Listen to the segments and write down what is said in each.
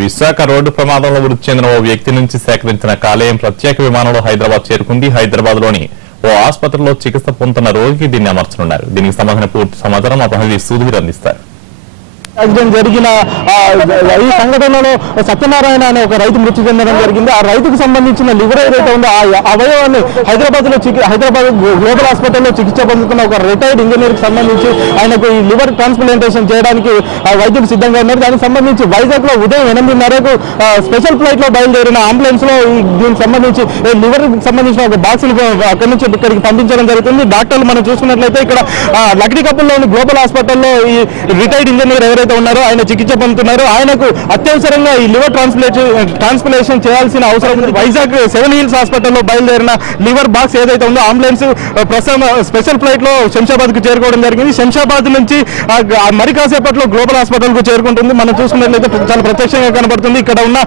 Visakha road ప్రమాదంలో మృతి చెందిన ఓ వ్యక్తి నుంచి సేకరించిన కాలేయం ప్రత్యేక విమానంలో హైదరాబాద్ చేరుకుంది. హైదరాబాద్ లోని ఓ ఆసుపత్రిలో చికిత్స పొందుతున్న రోగికి దీన్ని అమర్చనున్నారు. దీనికి సంబంధించిన పూర్తి సమాచారం మా ప్రతినిధి సుధీర్ అందిస్తారు. యాక్సిడెంట్ జరిగిన ఈ సంఘటనలో సత్యనారాయణ అనే ఒక రైతు మృతి చెందడం జరిగింది. ఆ రైతుకు సంబంధించిన లివర్ ఏదైతే ఉందో ఆ అవయవాన్ని హైదరాబాద్ గ్లోబల్ హాస్పిటల్లో చికిత్స పొందుతున్న ఒక రిటైర్డ్ ఇంజనీర్ కి సంబంధించి ఆయనకు ఈ లివర్ ట్రాన్స్ప్లాంటేషన్ చేయడానికి వైద్యులు సిద్ధంగా ఉన్నారు. దానికి సంబంధించి వైజాగ్ లో ఉదయం 8:30కు స్పెషల్ ఫ్లైట్ లో బయలుదేరిన అంబులెన్స్ లో దీనికి సంబంధించి లివర్ కి సంబంధించిన ఒక బాక్స్ అక్కడి నుంచి ఇక్కడికి పంపించడం జరుగుతుంది. డాక్టర్లు మనం చూసుకున్నట్లయితే ఇక్కడ లక్డీకప్పుల్లోని గ్లోబల్ హాస్పిటల్లో ఈ రిటైర్డ్ ఇంజనీర్ ఎవరైతే ఉన్నారో ఆయన చికిత్స పొందుతున్నారు. ఆయనకు అత్యవసరంగా ఈ లివర్ ట్రాన్స్ప్లాంటేషన్ చేయాల్సిన అవసరం ఉంది. వైజాగ్ 7 Hills హాస్పిటల్లో బయలుదేరిన లివర్ బాక్స్ ఏదైతే ఉందో అంబులెన్స్ ప్రస్తుతం స్పెషల్ ఫ్లైట్ లో శంషాబాద్ కు చేరుకోవడం జరిగింది. శంషాబాద్ నుంచి మరి కాసేపట్లో గ్లోబల్ హాస్పిటల్ కు చేరుకుంటుంది. మనం చూసుకున్నట్లయితే చాలా ప్రత్యక్షంగా కనబడుతుంది. ఇక్కడ ఉన్న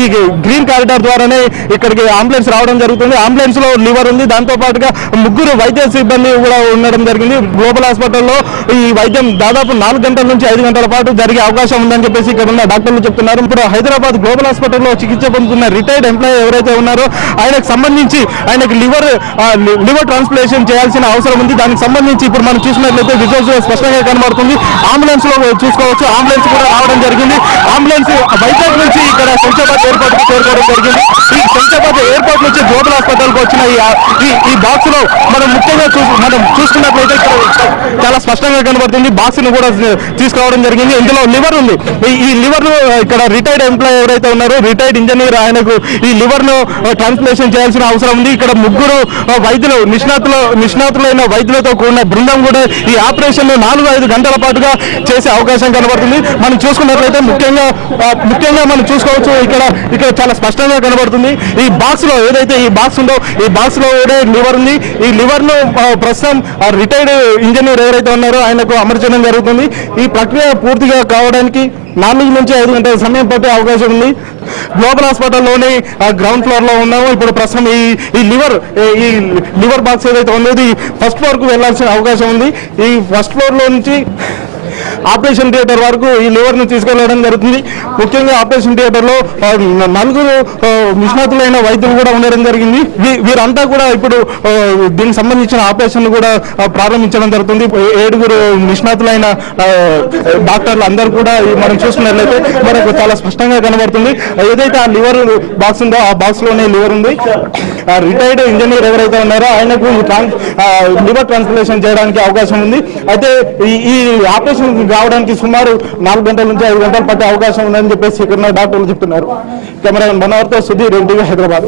ఈ గ్రీన్ కారిడార్ ద్వారానే ఇక్కడికి అంబులెన్స్ రావడం జరుగుతుంది. అంబులెన్స్ లో లివర్ ఉంది. దాంతో పాటుగా 3 వైద్య సిబ్బంది కూడా ఉండడం జరిగింది. గ్లోబల్ హాస్పిటల్లో ఈ వైద్యం దాదాపు 4 గంటల నుంచి 5 గంటల పాటు జరిగే అవకాశం ఉందని చెప్పేసి ఇక్కడ ఉన్న డాక్టర్లు చెప్తున్నారు. ఇప్పుడు హైదరాబాద్ గ్లోబల్ హాస్పిటల్లో చికిత్స పొందుతున్న రిటైర్డ్ ఎంప్లాయీ ఎవరైతే ఉన్నారో ఆయనకు సంబంధించి ఆయనకు లివర్ ట్రాన్స్ప్లాంటేషన్ చేయాల్సిన అవసరం ఉంది. దానికి సంబంధించి ఇప్పుడు మనం చూసినట్లయితే విజువల్స్ స్పష్టంగా కనబడుతుంది. అంబులెన్స్ లో చూసుకోవచ్చు. అంబులెన్స్ కూడా రావడం జరిగింది. అంబులెన్స్ వైజాగ్ నుంచి ఇక్కడ శంషాబాద్ ఎయిర్పోర్ట్ కు చేరుకోవడం జరిగింది. ఈ శంషాబాద్ ఎయిర్పోర్ట్ నుంచి గ్లోబల్ హాస్పిటల్ కు వచ్చిన ఈ బాక్స్ లో మనం ముఖ్యంగా చూసుకున్నట్లయితే చాలా స్పష్టంగా కనబడుతుంది. బాక్స్ ను కూడా తీసుకోవడం జరిగింది. ఇందులో లివర్ ఉంది. ఈ లివర్ ను ఇక్కడ రిటైర్డ్ ఎంప్లాయీ ఎవరైతే ఉన్నారో రిటైర్డ్ ఇంజనీర్ ఆయనకు ఈ లివర్ ను ట్రాన్స్ప్లాంటేషన్ చేయాల్సిన అవసరం ఉంది. ఇక్కడ 3 వైద్యులు నిష్ణాతులైన వైద్యులతో కూడిన బృందం కూడా ఈ ఆపరేషన్ 4-5 గంటల పాటుగా చేసే అవకాశం కనబడుతుంది. మనం చూసుకున్నట్లయితే ముఖ్యంగా మనం చూసుకోవచ్చు. ఇక్కడ చాలా స్పష్టంగా కనబడుతుంది. ఈ బాక్స్ లో ఏదైతే ఈ బాక్స్ ఉందో ఈ బాక్స్ లో లివర్ ఉంది. ఈ లివర్ ను ప్రస్తుతం రిటైర్డ్ ఇంజనీర్ ఎవరైతే ఉన్నారో ఆయనకు అమర్చడం జరుగుతుంది. ఈ ప్రక్రియ పూర్తిగా కావడానికి 4 నుంచి 5 గంటల సమయం పట్టే అవకాశం ఉంది. గ్లోబల్ హాస్పిటల్లోని గ్రౌండ్ ఫ్లోర్ లో ఉన్నాము. ఇప్పుడు ప్రస్తుతం ఈ లివర్ బాక్స్ ఏదైతే ఉందో ఇది ఫస్ట్ ఫ్లోర్ కు వెళ్లాల్సిన అవకాశం ఉంది. ఈ ఫస్ట్ ఫ్లోర్ లో నుంచి ఆపరేషన్ థియేటర్ వరకు ఈ లివర్ ను తీసుకెళ్లడం జరుగుతుంది. ముఖ్యంగా ఆపరేషన్ థియేటర్ లో 4 నిష్ణాతులైన వైద్యులు కూడా ఉండడం జరిగింది. వీరంతా కూడా ఇప్పుడు దీనికి సంబంధించిన ఆపరేషన్ కూడా ప్రారంభించడం జరుగుతుంది. 7 నిష్ణాతులైన డాక్టర్లు అందరూ కూడా మనం చూసుకున్నట్లయితే మనకు చాలా స్పష్టంగా కనబడుతుంది. ఏదైతే ఆ లివర్ బాక్స్ ఉందో ఆ బాక్స్ లోనే లివర్ ఉంది. రిటైర్డ్ ఇంజనీర్ ఎవరైతే ఉన్నారో ఆయనకు లివర్ ట్రాన్స్ప్లాంటేషన్ చేయడానికి అవకాశం ఉంది. అయితే ఈ ఆపరేషన్ రావడానికి సుమారు 4 గంటల నుంచి 5 గంటలు పట్టే అవకాశం ఉందని చెప్పేసి ఇక్కడ డాక్టర్లు చెప్తున్నారు. కెమెరామెన్ మనోహర్తో సుధీర్, హైదరాబాద్.